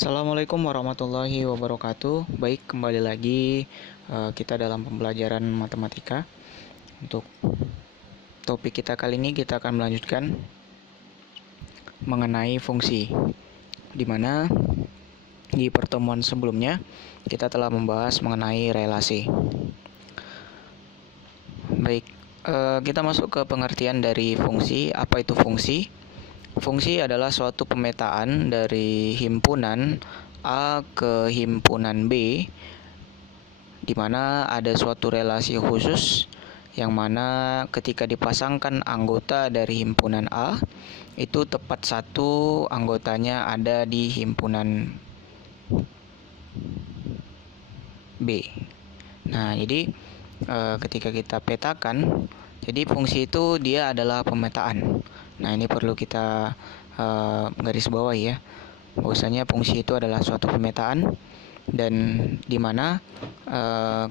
Assalamualaikum warahmatullahi wabarakatuh. Baik, kembali lagi kita dalam pembelajaran matematika. Untuk topik kita kali ini kita akan melanjutkan mengenai fungsi, di mana di pertemuan sebelumnya kita telah membahas mengenai relasi. Baik, kita masuk ke pengertian dari fungsi. Apa itu fungsi? Fungsi adalah suatu pemetaan dari himpunan A ke himpunan B, di mana ada suatu relasi khusus yang mana ketika dipasangkan anggota dari himpunan A, itu tepat satu anggotanya ada di himpunan B. Nah, jadi ketika kita petakan, jadi fungsi itu dia adalah pemetaan. Nah, ini perlu kita garis bawahi ya, bahwasanya fungsi itu adalah suatu pemetaan, dan di mana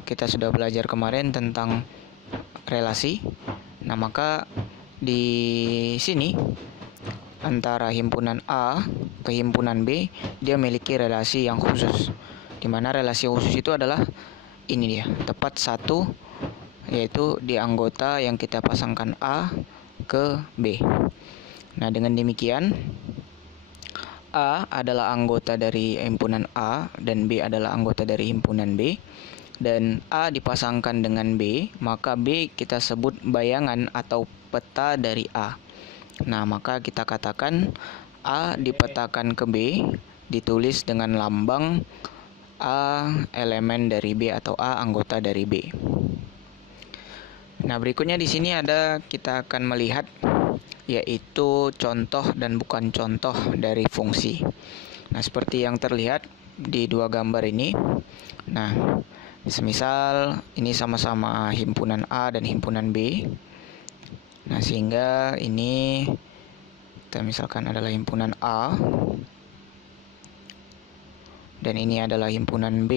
kita sudah belajar kemarin tentang relasi. Nah, maka di sini antara himpunan A ke himpunan B dia memiliki relasi yang khusus, di mana relasi khusus itu adalah ini dia, tepat satu, yaitu di anggota yang kita pasangkan A ke B. Nah, dengan demikian A adalah anggota dari himpunan A dan B adalah anggota dari himpunan B, dan A dipasangkan dengan B, maka B kita sebut bayangan atau peta dari A. Nah, maka kita katakan A dipetakan ke B ditulis dengan lambang A elemen dari B atau A anggota dari B. Nah, berikutnya di sini kita akan melihat yaitu contoh dan bukan contoh dari fungsi. Nah, seperti yang terlihat di dua gambar ini. Nah, semisal ini sama-sama himpunan A dan himpunan B. Nah, sehingga ini kita misalkan adalah himpunan A dan ini adalah himpunan B.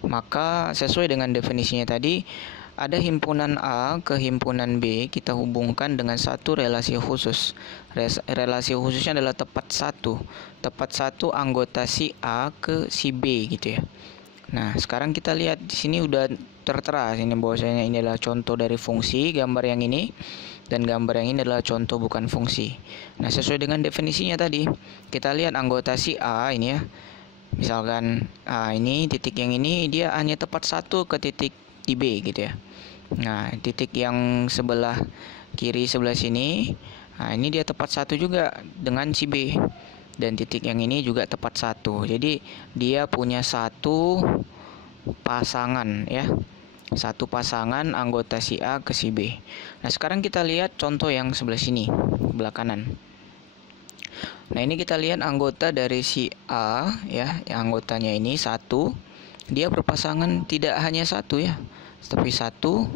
Maka sesuai dengan definisinya tadi, ada himpunan A ke himpunan B, kita hubungkan dengan satu relasi khusus. Relasi khususnya adalah tepat satu anggota si A ke si B gitu ya. Nah, sekarang kita lihat di sini udah tertera ini bahwasanya ini adalah contoh dari fungsi, gambar yang ini, dan gambar yang ini adalah contoh bukan fungsi. Nah, sesuai dengan definisinya tadi, kita lihat anggota si A ini ya. Misalkan ini titik yang ini dia hanya tepat satu ke titik di B gitu ya. Nah, titik yang sebelah kiri sebelah sini, nah ini dia tepat satu juga dengan si B, dan titik yang ini juga tepat satu. Jadi dia punya satu pasangan ya, satu pasangan anggota si A ke si B. Nah, sekarang kita lihat contoh yang sebelah sini, sebelah kanan. Nah, ini kita lihat anggota dari si A ya, yang anggotanya ini satu, dia berpasangan tidak hanya satu ya, tapi satu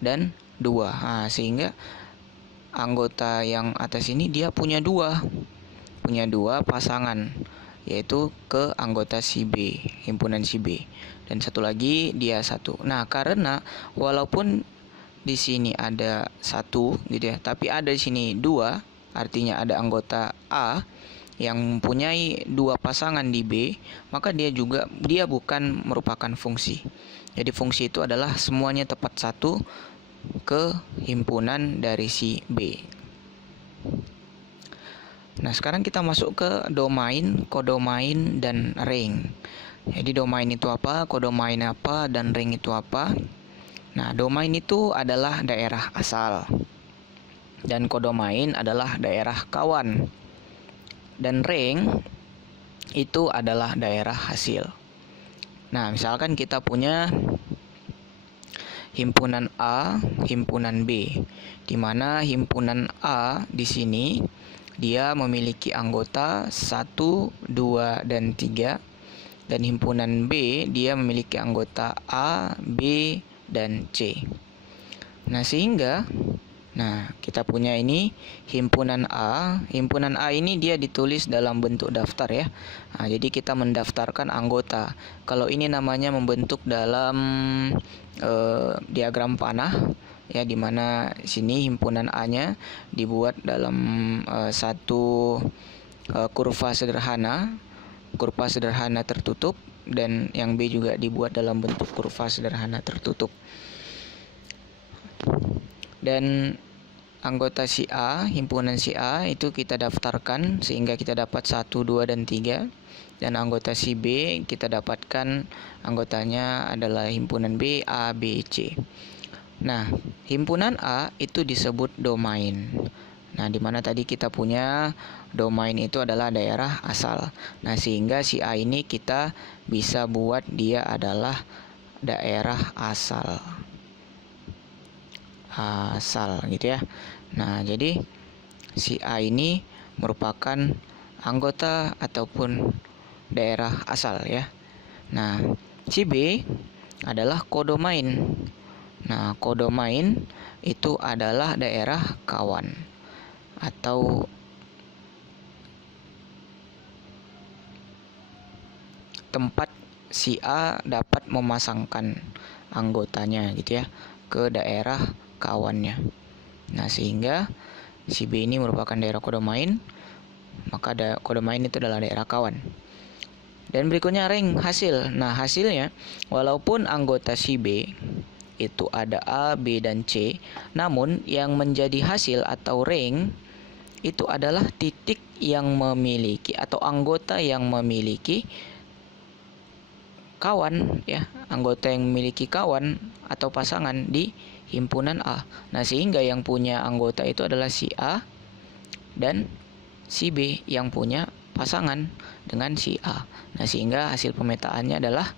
dan dua. Nah, sehingga anggota yang atas ini dia punya dua pasangan, yaitu ke anggota si B, himpunan si B, dan satu lagi dia satu. Nah, karena walaupun di sini ada satu gitu ya, tapi ada di sini dua, artinya ada anggota A yang mempunyai dua pasangan di B, maka dia bukan merupakan fungsi. Jadi fungsi itu adalah semuanya tepat satu ke himpunan dari si B. Nah, sekarang kita masuk ke domain, kodomain, dan ring. Jadi domain itu apa, kodomain apa, dan ring itu apa? Nah, domain itu adalah daerah asal, dan kodomain adalah daerah kawan, dan ring itu adalah daerah hasil. Nah, misalkan kita punya himpunan A, himpunan B, di mana himpunan A di sini dia memiliki anggota 1, 2, dan 3, dan himpunan B dia memiliki anggota A, B, dan C. Nah, sehingga kita punya ini himpunan A. Himpunan A ini dia ditulis dalam bentuk daftar ya. Nah, jadi kita mendaftarkan anggota. Kalau ini namanya membentuk dalam diagram panah, ya, di mana sini himpunan A-nya dibuat dalam satu kurva sederhana tertutup, dan yang B juga dibuat dalam bentuk kurva sederhana tertutup. Dan anggota si A, himpunan si A itu kita daftarkan sehingga kita dapat 1, 2, dan 3. Dan anggota si B kita dapatkan anggotanya adalah himpunan B, A, B, C. Nah, himpunan A itu disebut domain. Nah, di mana tadi kita punya domain itu adalah daerah asal. Nah, sehingga si A ini kita bisa buat dia adalah daerah asal gitu ya. Nah, jadi si A ini merupakan anggota ataupun daerah asal ya. Nah, si B adalah kodomain. Nah, kodomain itu adalah daerah kawan atau tempat si A dapat memasangkan anggotanya gitu ya ke daerah kawannya. Nah, sehingga si B ini merupakan daerah kodomain, maka kodomain itu adalah daerah kawan. Dan berikutnya rank hasil. Nah, hasilnya walaupun anggota si B itu ada A, B, dan C, namun yang menjadi hasil atau rank itu adalah titik yang memiliki atau anggota yang memiliki kawan ya, anggota yang memiliki kawan atau pasangan di himpunan A. Nah, sehingga yang punya anggota itu adalah si A dan si B yang punya pasangan dengan si A. Nah, sehingga hasil pemetaannya adalah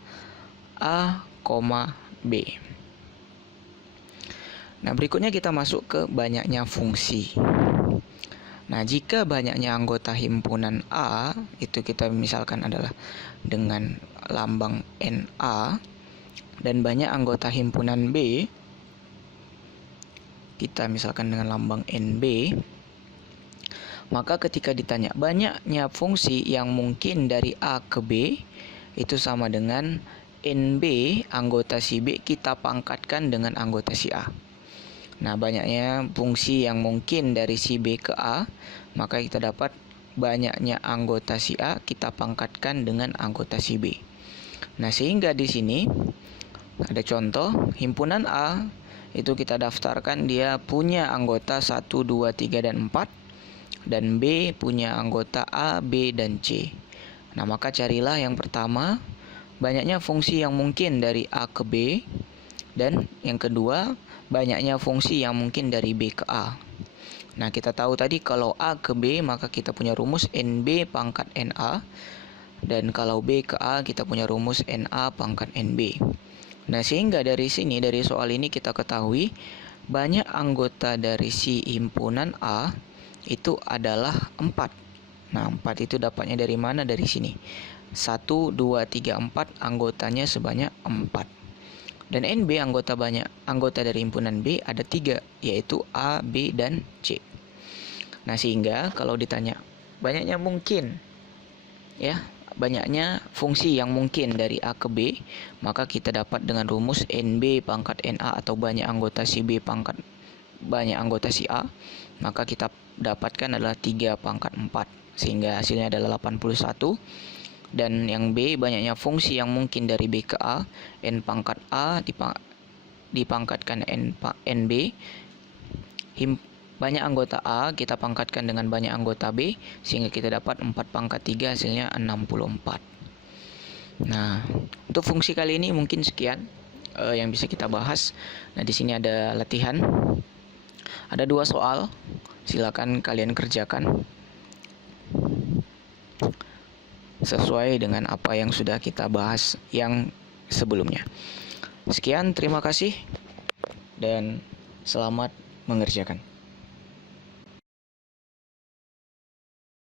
A, B. Nah, berikutnya kita masuk ke banyaknya fungsi. Nah, jika banyaknya anggota himpunan A itu kita misalkan adalah dengan lambang NA, dan banyak anggota himpunan B kita misalkan dengan lambang NB, maka ketika ditanya banyaknya fungsi yang mungkin dari A ke B itu sama dengan NB anggota si B kita pangkatkan dengan anggota si A. Nah, banyaknya fungsi yang mungkin dari si B ke A, maka kita dapat banyaknya anggota si A kita pangkatkan dengan anggota si B. Nah, sehingga di sini ada contoh himpunan A itu kita daftarkan dia punya anggota 1, 2, 3, dan 4, dan B punya anggota A, B, dan C. Nah, maka carilah yang pertama banyaknya fungsi yang mungkin dari A ke B, dan yang kedua banyaknya fungsi yang mungkin dari B ke A. Nah, kita tahu tadi kalau A ke B maka kita punya rumus NB pangkat NA, dan kalau B ke A kita punya rumus NA pangkat NB. Nah, sehingga dari sini, dari soal ini kita ketahui banyak anggota dari si himpunan A itu adalah 4. Nah, 4 itu dapatnya dari mana? Dari sini. 1, 2, 3, 4 anggotanya sebanyak 4. Dan NB anggota dari himpunan B ada 3, yaitu A, B, dan C. Nah, sehingga kalau ditanya banyaknya mungkin ya, banyaknya fungsi yang mungkin dari A ke B, maka kita dapat dengan rumus NB pangkat NA atau banyak anggota si B pangkat banyak anggota si A, maka kita dapatkan adalah 3 pangkat 4, sehingga hasilnya adalah 81. Dan yang B banyaknya fungsi yang mungkin dari B ke A, N pangkat A dipangkatkan NB, banyak anggota A kita pangkatkan dengan banyak anggota B, sehingga kita dapat 4 pangkat 3 hasilnya 64. Nah, untuk fungsi kali ini mungkin sekian yang bisa kita bahas. Nah, di sini ada latihan, ada 2 soal, silakan kalian kerjakan sesuai dengan apa yang sudah kita bahas yang sebelumnya. Sekian, terima kasih dan selamat mengerjakan.